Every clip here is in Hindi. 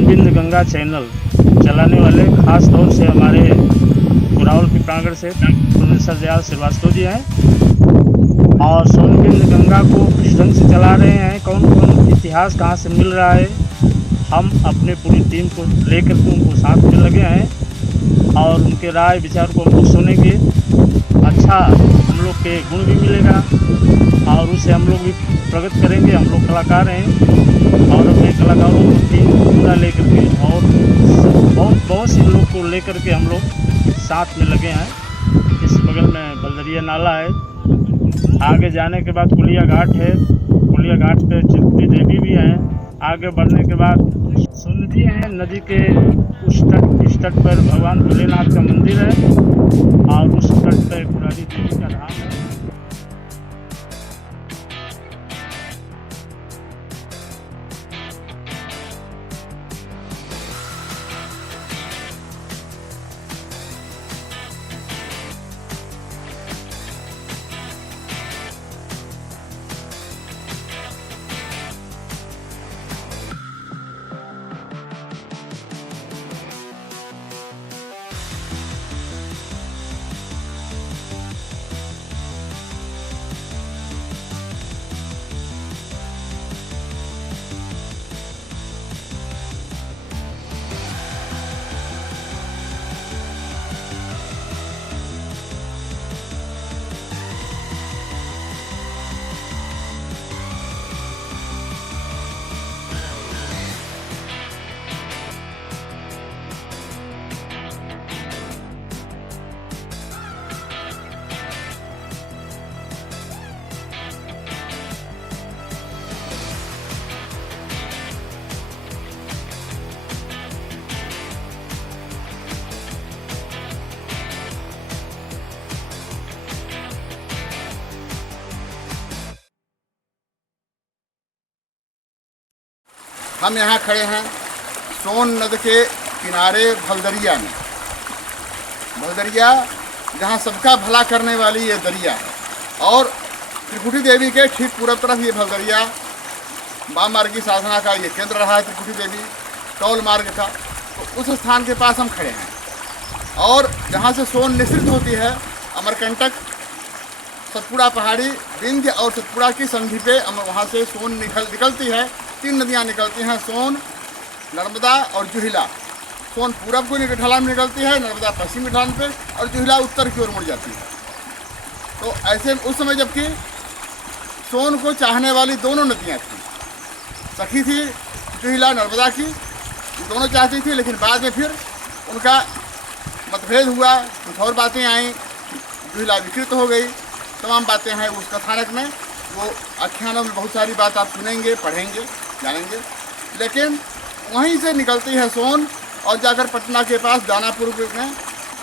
सोनबिंद गंगा चैनल चलाने वाले खास तौर से हमारे कुराउल के प्रांगण से प्रोफेसर दयाल श्रीवास्तव जी हैं और सोनबिंद गंगा को किस ढंग से चला रहे हैं, कौन कौन इतिहास कहाँ से मिल रहा है, हम अपने पूरी टीम को लेकर के उनको साथ में लगे हैं और उनके राय विचार को हम लोग सुनेंगे। अच्छा हम लोग के गुण भी मिलेगा और उसे हम लोग भी प्रगट करेंगे। हम लोग कलाकार हैं और अपने कलाकारों को टीम पूरा लेकर के और बहुत से लोग को लेकर के हम लोग साथ में लगे हैं। इस बगल में बलदरिया नाला है, आगे जाने के बाद कुलिया घाट है, कुलिया घाट पे चिंतनी देवी भी हैं। आगे बढ़ने के बाद सुंदरी है, नदी के उस तट पर भगवान भोलेनाथ का मंदिर है और उस तट पर कुरारी देवी का धाम है। हम यहाँ खड़े हैं सोन नदी के किनारे भलदरिया में। भलदरिया जहाँ सबका भला करने वाली ये दरिया है और त्रिकुटी देवी के ठीक पूर्व तरफ ये भलदरिया वाम मार्गी साधना का ये केंद्र रहा है। त्रिकुटी देवी कौल मार्ग का, तो उस स्थान के पास हम खड़े हैं और जहाँ से सोन निश्रित होती है अमरकंटक, सतपुड़ा पहाड़ी, विंध्य और सतपुड़ा की संधि पे वहाँ से सोन निकलती है। 3 नदियाँ निकलती हैं, सोन, नर्मदा और जुहिला। सोन पूरब को ढलान में निकलती है, नर्मदा पश्चिमी ढलान पे और जुहिला उत्तर की ओर मुड़ जाती है। तो ऐसे उस समय जबकि सोन को चाहने वाली दोनों नदियाँ थीं, सखी थी जुहिला नर्मदा की, दोनों चाहती थी, लेकिन बाद में फिर उनका मतभेद हुआ, कुछ और बातें आईं, जुहिला विकृत हो गई। तमाम बातें हैं उस कथानक में, वो आख्यानों में बहुत सारी बात आप सुनेंगे, पढ़ेंगे, जानेंगे। लेकिन वहीं से निकलती है सोन और जाकर पटना के पास दानापुर में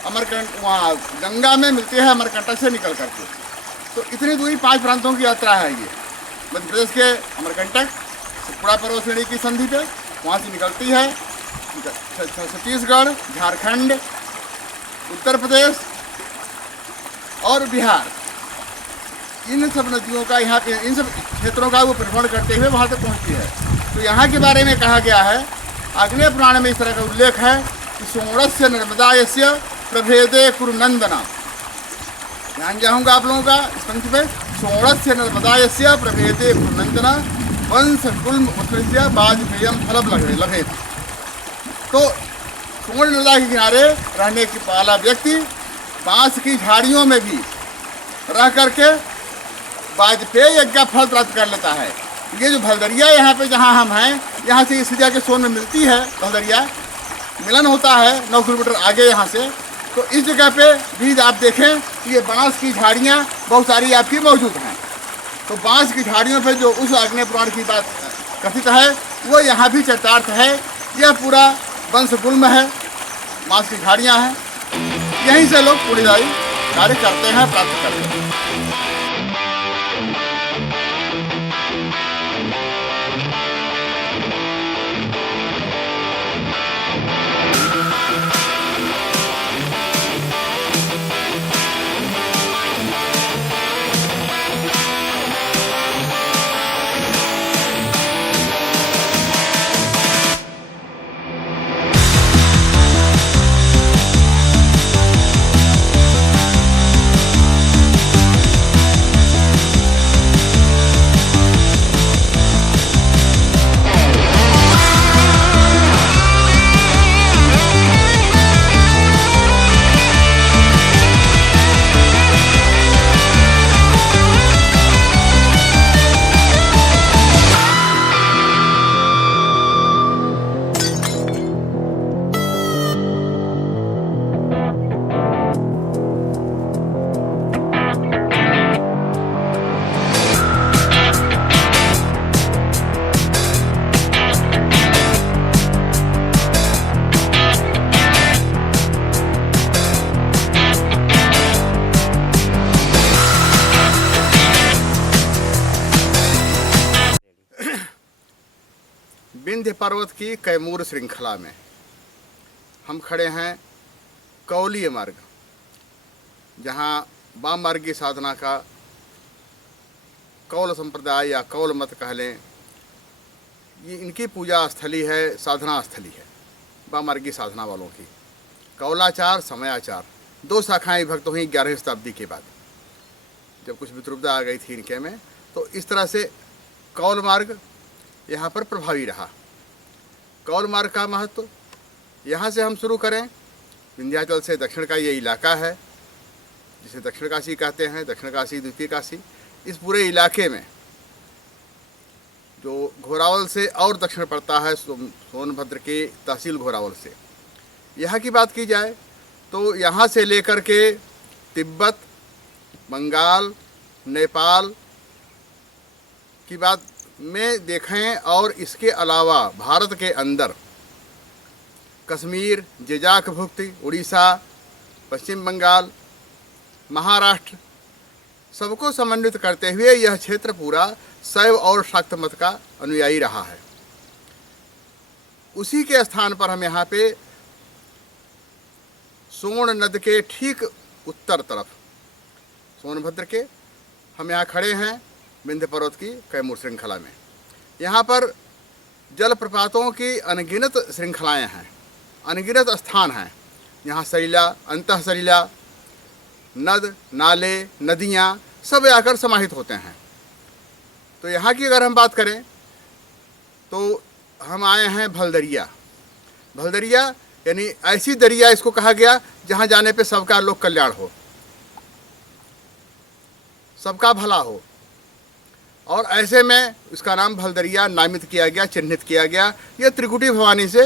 अमरकंटक, वहाँ गंगा में मिलती है अमरकंटक से निकल करके। तो इतनी दूरी 5 प्रांतों की यात्रा है ये। मध्य प्रदेश के अमरकंटक, सतपुड़ा पर्वत श्रेणी की संधि पे वहाँ से निकलती है छत्तीसगढ़, झारखंड, उत्तर प्रदेश और बिहार, इन सब नदियों का यहाँ पे इन सब क्षेत्रों का वो परिभ्रमण करते हुए वहाँ तक पहुँचती है। तो यहाँ के बारे में कहा गया है, आग्नेय पुराण में इस तरह का उल्लेख है कि सोणस्य नर्मदायस्य प्रभेदे कुरुनंदना। ध्यान जाऊँगा आप लोगों का इस पंक्ति पे, सोणस्य नर्मदायस्य प्रभेदे कुरुनंदना वंश गुल्म उत्कृष्य वाजपेयम फलब लभेत। तो सोन नर्मदा के किनारे रहने वाला व्यक्ति बांस की झाड़ियों में भी रह करके वाजपेय यज्ञ का फल प्राप्त कर लेता है। ये जो भलदरिया यहाँ पे जहाँ हम हैं, यहाँ से इस जगह के सोन में मिलती है भलदरिया, मिलन होता है 9 किलोमीटर आगे यहाँ से। तो इस जगह पे भी आप देखें कि ये बांस की झाड़ियाँ बहुत सारी आपकी मौजूद हैं। तो बांस की झाड़ियों पे जो उस आग्नेय पुराण की बात कथित है वो यहाँ भी चरितार्थ है। यह पूरा वंश गुल्म है, बांस की झाड़ियाँ हैं, यहीं से लोग पुण्यदायी कार्य करते हैं, प्राप्त करते हैं। विंध्य पर्वत की कैमूर श्रृंखला में हम खड़े हैं कौलीय मार्ग, जहाँ वाम मार्ग की साधना का कौल संप्रदाय या कौल मत कह लें, ये इनकी पूजा स्थली है, साधना स्थली है वाम मार्ग की साधना वालों की। कौलाचार, समयाचार, दो शाखाएं विभक्त हुई 11वीं शताब्दी के बाद, जब कुछ विद्रुपता आ गई थी इनके में। तो इस तरह से कौल मार्ग यहाँ पर प्रभावी रहा। कौल मार्ग का महत्व, यहाँ से हम शुरू करें, विंध्याचल से दक्षिण का ये इलाका है जिसे दक्षिण काशी कहते हैं, दक्षिण काशी, द्वितीय काशी। इस पूरे इलाके में जो घोरावल से और दक्षिण पड़ता है, सोनभद्र के तहसील घोरावल से, यहाँ की बात की जाए तो यहाँ से लेकर के तिब्बत, बंगाल, नेपाल की बात में देखें, और इसके अलावा भारत के अंदर कश्मीर, जेजाक भुक्ति, उड़ीसा, पश्चिम बंगाल, महाराष्ट्र, सबको समन्वित करते हुए यह क्षेत्र पूरा शैव और शाक्त मत का अनुयायी रहा है। उसी के स्थान पर हम यहाँ पे सोन नद के ठीक उत्तर तरफ, सोनभद्र के, हम यहाँ खड़े हैं विंध्य पर्वत की कैमूर श्रृंखला में। यहाँ पर जलप्रपातों की अनगिनत श्रृंखलाएँ हैं, अनगिनत स्थान हैं। यहाँ सलीला, अंतः सलीला, नद, नाले, नदियाँ सब आकर समाहित होते हैं। तो यहाँ की अगर हम बात करें तो हम आए हैं भलदरिया। भलदरिया यानी ऐसी दरिया इसको कहा गया जहाँ जाने पे सबका लोक कल्याण हो, सबका भला हो, और ऐसे में इसका नाम भलदरिया नामित किया गया, चिन्हित किया गया। यह त्रिकुटी भवानी से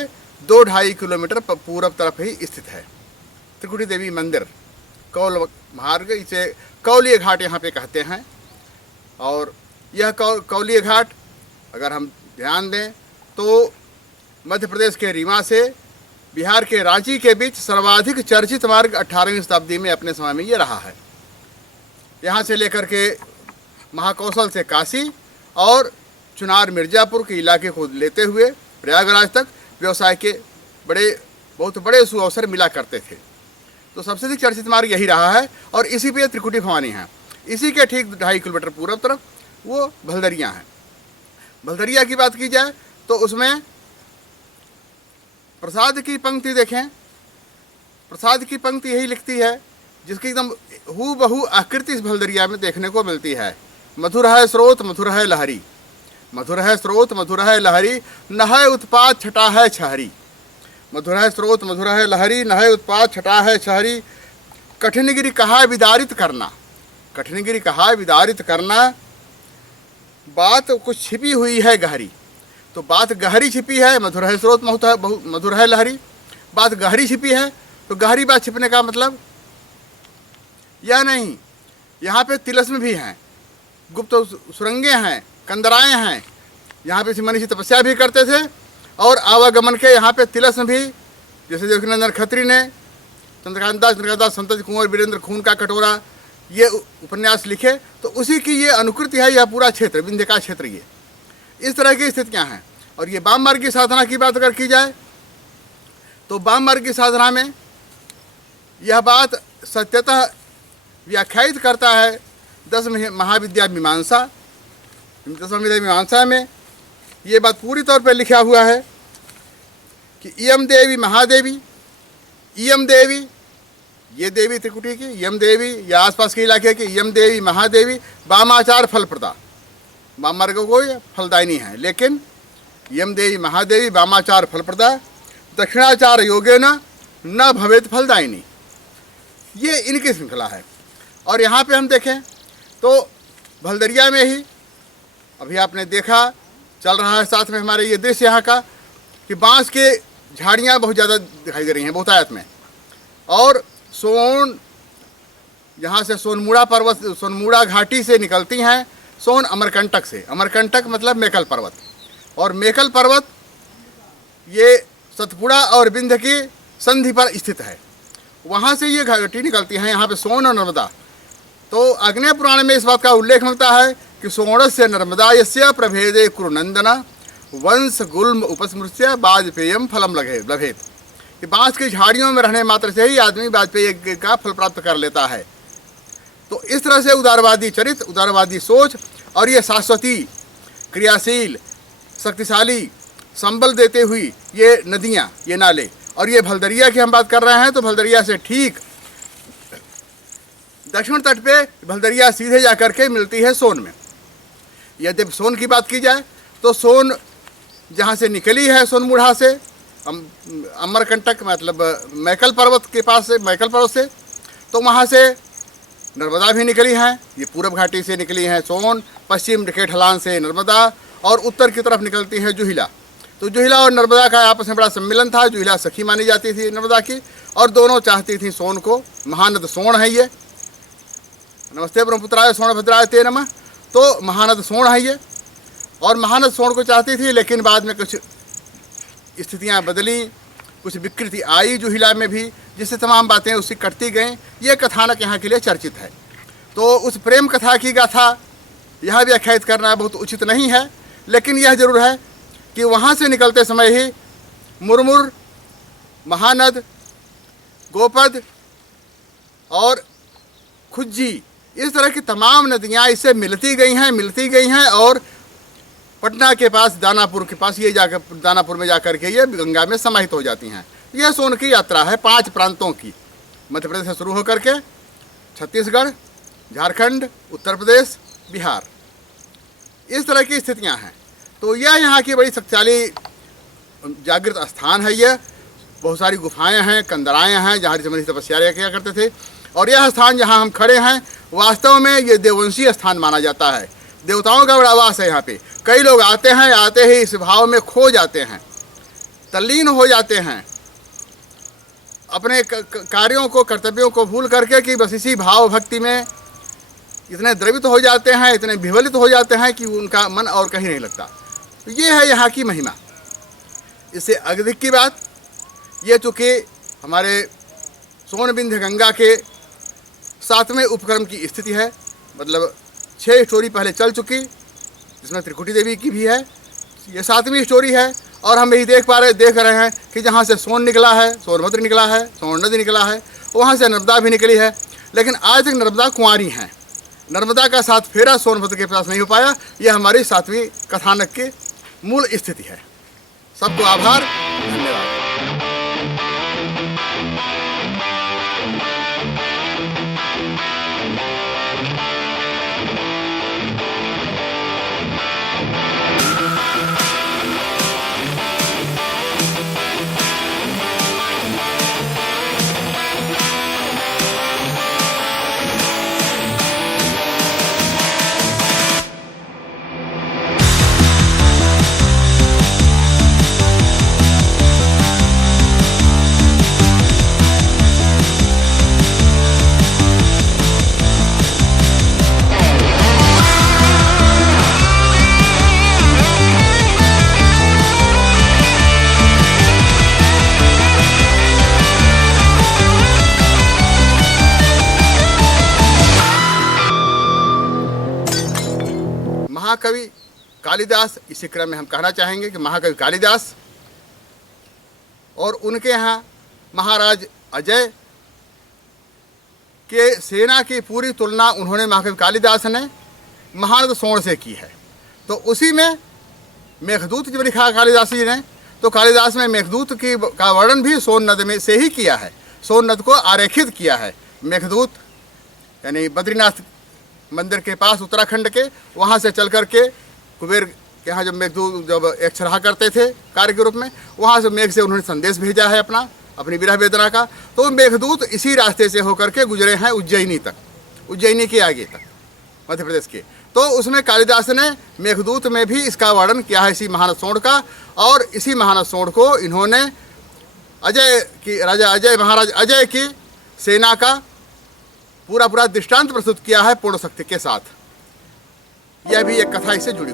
2-2.5 किलोमीटर पूर्व तरफ ही स्थित है। त्रिकुटी देवी मंदिर, कौल मार्ग, इसे कौलीय घाट यहाँ पे कहते हैं। और यह कौलीय घाट अगर हम ध्यान दें तो मध्य प्रदेश के रीवा से बिहार के रांची के बीच सर्वाधिक चर्चित मार्ग 18वीं शताब्दी में अपने समय में ये रहा है। यहाँ से लेकर के महाकौशल से काशी और चुनार मिर्ज़ापुर के इलाके को लेते हुए प्रयागराज तक व्यवसाय के बहुत बड़े सुअवसर मिला करते थे। तो सबसे अधिक चर्चित मार्ग यही रहा है, और इसी पे त्रिकुटी भवानी है। इसी के ठीक 2.5 किलोमीटर पूर्व तरफ वो भलदरिया है। भलदरिया की बात की जाए तो उसमें प्रसाद की पंक्ति देखें, प्रसाद की पंक्ति यही लिखती है जिसकी एकदम हूबहू आकृति इस भलदरिया में देखने को मिलती है। मधुर है स्रोत, मधुर है लहरी, मधुर है स्रोत, मधुर है लहरी, न है उत्पात छटा है छहरी। मधुर है स्रोत, मधुर है लहरी, न है उत्पात छटा है छहरी। कठिनगिरि कहा विदारित करना, कठिनगिरि कहा विदारित करना, बात कुछ छिपी हुई है गहरी। तो बात गहरी छिपी है, मधुर है स्रोत, मधुर है लहरी, बात गहरी छिपी है। तो गहरी बात छिपने का मतलब यह नहीं, यहाँ पे तिलस्म भी हैं, गुप्त सुरंगें हैं, कंदराएँ हैं। यहाँ पे मनीषी तपस्या भी करते थे, और आवागमन के यहाँ पे तिलस्म भी, जैसे देवकीनंदन खत्री ने चंद्रकांत दास संत कुंवर वीरेंद्र खून का कटोरा ये उपन्यास लिखे, तो उसी की ये अनुकृति है। यह पूरा क्षेत्र, विंध्य का क्षेत्र, ये इस तरह की स्थितियाँ हैं। और ये वाम मार्ग की साधना की बात अगर की जाए तो वाम मार्ग की साधना में यह बात सत्यतः व्याख्यायित करता है 10 महाविद्या मीमांसा। 10 मीमांसा में ये बात पूरी तौर पर लिखा हुआ है कि इयम देवी महादेवी, इयम देवी, ये देवी त्रिकुटी की, यम देवी या आसपास के इलाके की यम देवी महादेवी, वामाचार फलप्रदा, वाम मार्ग को फलदायिनी है, लेकिन यम देवी महादेवी वामाचार फलप्रदा, दक्षिणाचार योगेन न भवेत फलदायिनी। ये इनकी श्रृंखला है। और यहाँ पे हम देखें तो भलदरिया में ही अभी आपने देखा, चल रहा है साथ में हमारे ये दृश्य यहाँ का, कि बांस के झाड़ियाँ बहुत ज़्यादा दिखाई दे रही हैं बहुतायत में। और सोन, यहाँ से सोनमुड़ा पर्वत, सोनमुड़ा घाटी से निकलती हैं सोन अमरकंटक से। अमरकंटक मतलब मेकल पर्वत, और मेकल पर्वत ये सतपुड़ा और विंध्य की संधि पर स्थित है। वहाँ से ये घाटी निकलती हैं यहाँ पे सोन और नर्मदा। तो आग्नेय पुराण में इस बात का उल्लेख मिलता है कि सोणस्य नर्मदा यस्य प्रभेदे कुरुनंदन वंश गुल्म उपस्मृत्य वाजपेयम फलम लभेत, कि बांस की झाड़ियों में रहने मात्र से ही आदमी वाजपेयी का फल प्राप्त कर लेता है। तो इस तरह से उदारवादी चरित्र, उदारवादी सोच और ये शाश्वती, क्रियाशील, शक्तिशाली, संबल देते हुई ये नदियाँ, ये नाले, और ये भलदरिया की हम बात कर रहे हैं तो भलदरिया से ठीक दक्षिण तट पे भलदरिया सीधे जाकर के मिलती है सोन में। यदि सोन की बात की जाए तो सोन जहाँ से निकली है, सोनमुढ़ा से, अमरकंटक मतलब मैकल पर्वत के पास से, मैकल पर्वत से, तो वहाँ से नर्मदा भी निकली है। ये पूरब घाटी से निकली है सोन, पश्चिम के ढलान से नर्मदा, और उत्तर की तरफ निकलती है जुहिला। तो जुहिला और नर्मदा का आपस में बड़ा सम्मिलन था। जुहिला सखी मानी जाती थी नर्मदा की, और दोनों चाहती थी सोन को। महानद सोन है ये, नमस्ते ब्रह्मपुत्राय सोनभद्राय ते नमः। तो महानद सोन है ये, और महानद सोन को चाहती थी, लेकिन बाद में कुछ स्थितियाँ बदली, कुछ विकृति आई जुहिला में भी, जिससे तमाम बातें उसकी कटती गईं। ये कथानक यहाँ के लिए चर्चित है। तो उस प्रेम कथा की गाथा यह व्याख्यात करना बहुत उचित नहीं है, लेकिन यह जरूर है कि वहाँ से निकलते समय ही मुरमुर, महानद, गोपद और खुज्जी, इस तरह की तमाम नदियाँ इससे मिलती गई हैं और पटना के पास, दानापुर के पास, ये जाकर दानापुर में जाकर के ये गंगा में समाहित हो जाती हैं। यह सोन की यात्रा है 5 प्रांतों की, मध्य प्रदेश से शुरू होकर के छत्तीसगढ़, झारखंड, उत्तर प्रदेश, बिहार, इस तरह की स्थितियां हैं। तो यह यहाँ की बड़ी शक्तिशाली जागृत स्थान है। यह बहुत सारी गुफाएं हैं, कंदराएँ हैं, जहाँ ऋषि तपस्या किया करते थे। और यह स्थान जहाँ हम खड़े हैं, वास्तव में ये देववंशी स्थान माना जाता है। देवताओं का बड़ा वास है यहाँ पे। कई लोग आते हैं, आते ही इस भाव में खो जाते हैं, तल्लीन हो जाते हैं, अपने कार्यों को, कर्तव्यों को भूल करके कि बस इसी भाव भक्ति में इतने द्रवित हो जाते हैं, इतने विवलित हो जाते हैं कि उनका मन और कहीं नहीं लगता। तो ये है यहाँ की महिमा। इससे अधिक की बात, ये चूँकि हमारे सोनबिंद गंगा के 7वें उपक्रम की स्थिति है, मतलब 6 स्टोरी पहले चल चुकी, जिसमें त्रिकुटी देवी की भी है। ये 7वीं स्टोरी है, और हम यही देख रहे हैं कि जहाँ से सोन निकला है, सोनभद्र निकला है, सोन नदी निकला है, वहाँ से नर्मदा भी निकली है। लेकिन आज तक नर्मदा कुंवारी हैं। नर्मदा का 7 फेरा सोनभद्र के पास नहीं हो पाया। यह हमारी 7वीं कथानक की मूल स्थिति है। सबको आभार, धन्यवाद। महाकवि कालिदास, इसी क्रम में हम कहना चाहेंगे कि महाकवि कालिदास और उनके यहाँ महाराज अजय के सेना की पूरी तुलना उन्होंने महाकवि कालिदास ने महानद सोन से की है। तो उसी में मेघदूत जब लिखा कालिदास जी ने, तो कालिदास में मेघदूत की का वर्णन भी सोन नद में से ही किया है। सोन नद को आरेखित किया है। मेघदूत यानी बद्रीनाथ मंदिर के पास उत्तराखंड के, वहाँ से चल कर के कुबेर के यहाँ जब मेघदूत जब एक रहा करते थे कार्य के रूप में, वहाँ से मेघ से उन्होंने संदेश भेजा है अपनी विरह वेदना का। तो मेघदूत इसी रास्ते से होकर के गुजरे हैं उज्जैनी तक, उज्जैनी के आगे तक, मध्य प्रदेश के। तो उसमें कालिदास ने मेघदूत में भी इसका वर्णन किया है, इसी महानद सोण का। और इसी महानद सोण को इन्होंने अजय की, राजा अजय, महाराज अजय की सेना का पूरा दृष्टांत प्रस्तुत किया है पूर्ण शक्ति के साथ। यह भी एक कथा इससे जुड़ी।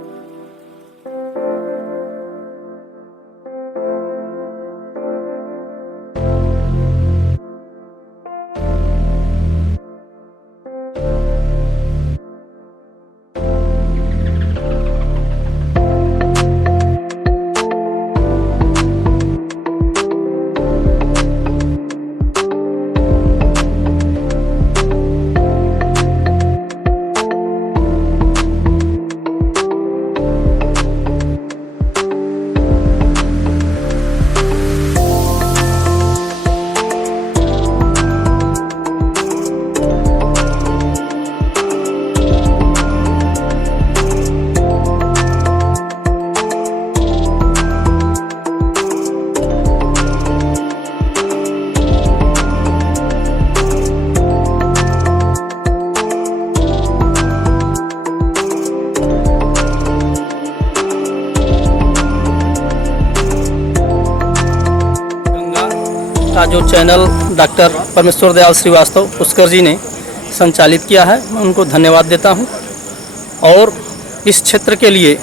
का जो चैनल डॉक्टर परमेश्वर दयाल श्रीवास्तव पुष्कर जी ने संचालित किया है, मैं उनको धन्यवाद देता हूं। और इस क्षेत्र के लिए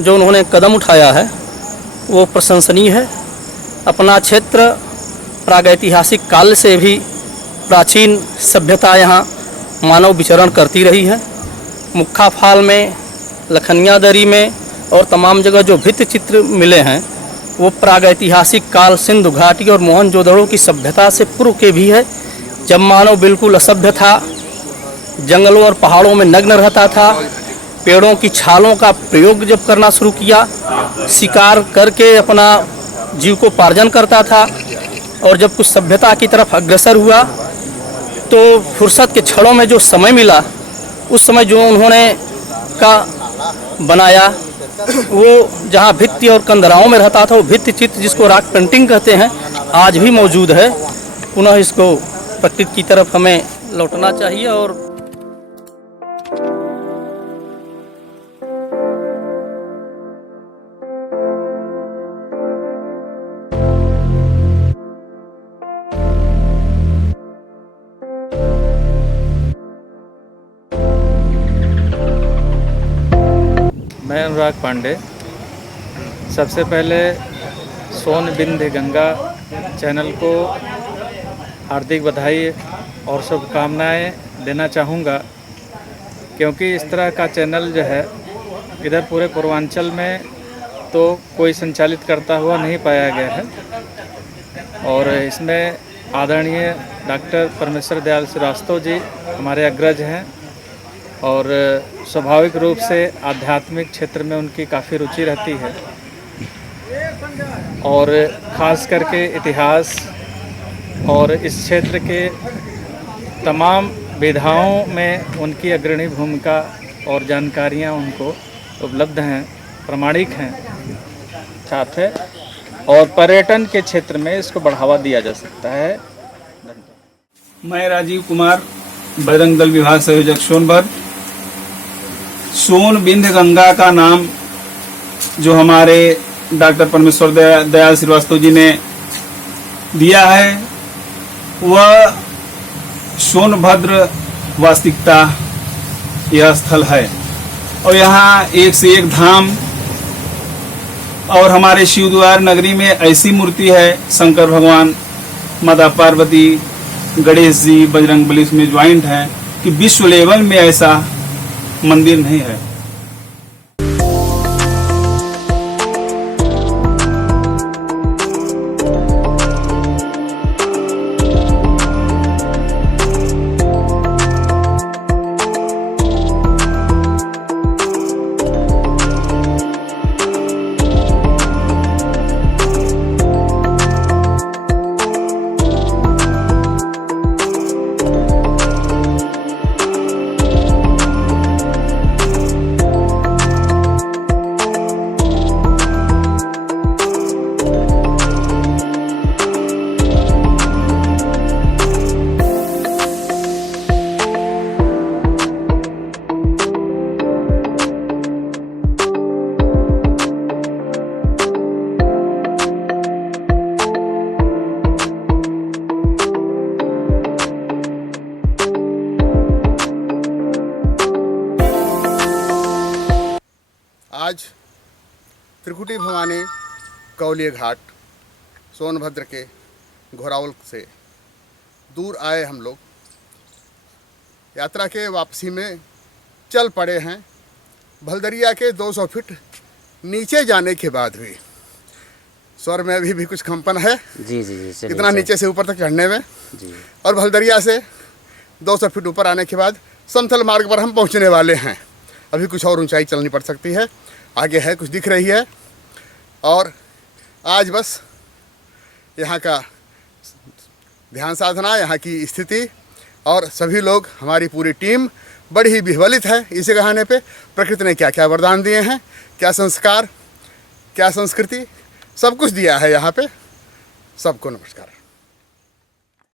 जो उन्होंने कदम उठाया है वो प्रशंसनीय है। अपना क्षेत्र प्रागैतिहासिक काल से भी प्राचीन सभ्यता यहाँ मानव विचरण करती रही है। मुक्खा फाल में, लखनिया दरी में और तमाम जगह जो भित्ति चित्र मिले हैं वो प्रागैतिहासिक काल, सिंधु घाटी और मोहनजोदड़ो की सभ्यता से पूर्व के भी है, जब मानव बिल्कुल असभ्य था, जंगलों और पहाड़ों में नग्न रहता था, पेड़ों की छालों का प्रयोग जब करना शुरू किया, शिकार करके अपना जीविकोपार्जन करता था। और जब कुछ सभ्यता की तरफ अग्रसर हुआ तो फुर्सत के क्षणों में जो समय मिला, उस समय जो उन्होंने का बनाया वो जहाँ भित्ति और कंदराओं में रहता था, वो भित्ति चित्र जिसको रॉक पेंटिंग कहते हैं, आज भी मौजूद है। पुनः इसको प्रकृति की तरफ हमें लौटना चाहिए। और मैं अनुराग पांडे। सबसे पहले सोन बिंद गंगा चैनल को हार्दिक बधाई और शुभकामनाएं देना चाहूँगा, क्योंकि इस तरह का चैनल जो है इधर पूरे पूर्वांचल में तो कोई संचालित करता हुआ नहीं पाया गया है। और इसमें आदरणीय डॉक्टर परमेश्वर दयाल श्रीवास्तव जी हमारे अग्रज हैं और स्वाभाविक रूप से आध्यात्मिक क्षेत्र में उनकी काफ़ी रुचि रहती है और ख़ास करके इतिहास और इस क्षेत्र के तमाम विधाओं में उनकी अग्रणी भूमिका और जानकारियां उनको उपलब्ध हैं, प्रमाणिक हैं, साथ है। और पर्यटन के क्षेत्र में इसको बढ़ावा दिया जा सकता है। मैं राजीव कुमार, बजरंग दल विभाग संयोजक सोनभद्र। सोन बिंद गंगा का नाम जो हमारे डॉक्टर परमेश्वर दयाल श्रीवास्तव जी ने दिया है वह सोनभद्र वास्तविकता यह स्थल है। और यहाँ एक से एक धाम, और हमारे शिवद्वार नगरी में ऐसी मूर्ति है, शंकर भगवान, माता पार्वती, गणेश जी, बजरंगबली इसमें ज्वाइंट हैं कि विश्व लेवल में ऐसा मंदिर नहीं है। आज त्रिकुटी भवानी कौलिया घाट सोनभद्र के घोरावल से दूर आए हम लोग यात्रा के वापसी में चल पड़े हैं। भलदरिया के 200 फीट नीचे जाने के बाद भी स्वर में अभी भी कुछ कंपन है। जी जी जी इतना नीचे से ऊपर तक चढ़ने में जी। और भलदरिया से 200 फीट ऊपर आने के बाद समतल मार्ग पर हम पहुंचने वाले हैं। अभी कुछ और ऊंचाई चलनी पड़ सकती है, आगे है कुछ दिख रही है। और आज बस यहाँ का ध्यान साधना, यहाँ की स्थिति और सभी लोग, हमारी पूरी टीम बड़ी ही विह्वलित है इस जगह आने पे। प्रकृति ने क्या क्या वरदान दिए हैं, क्या संस्कार, क्या संस्कृति, सब कुछ दिया है यहाँ पे। सबको नमस्कार।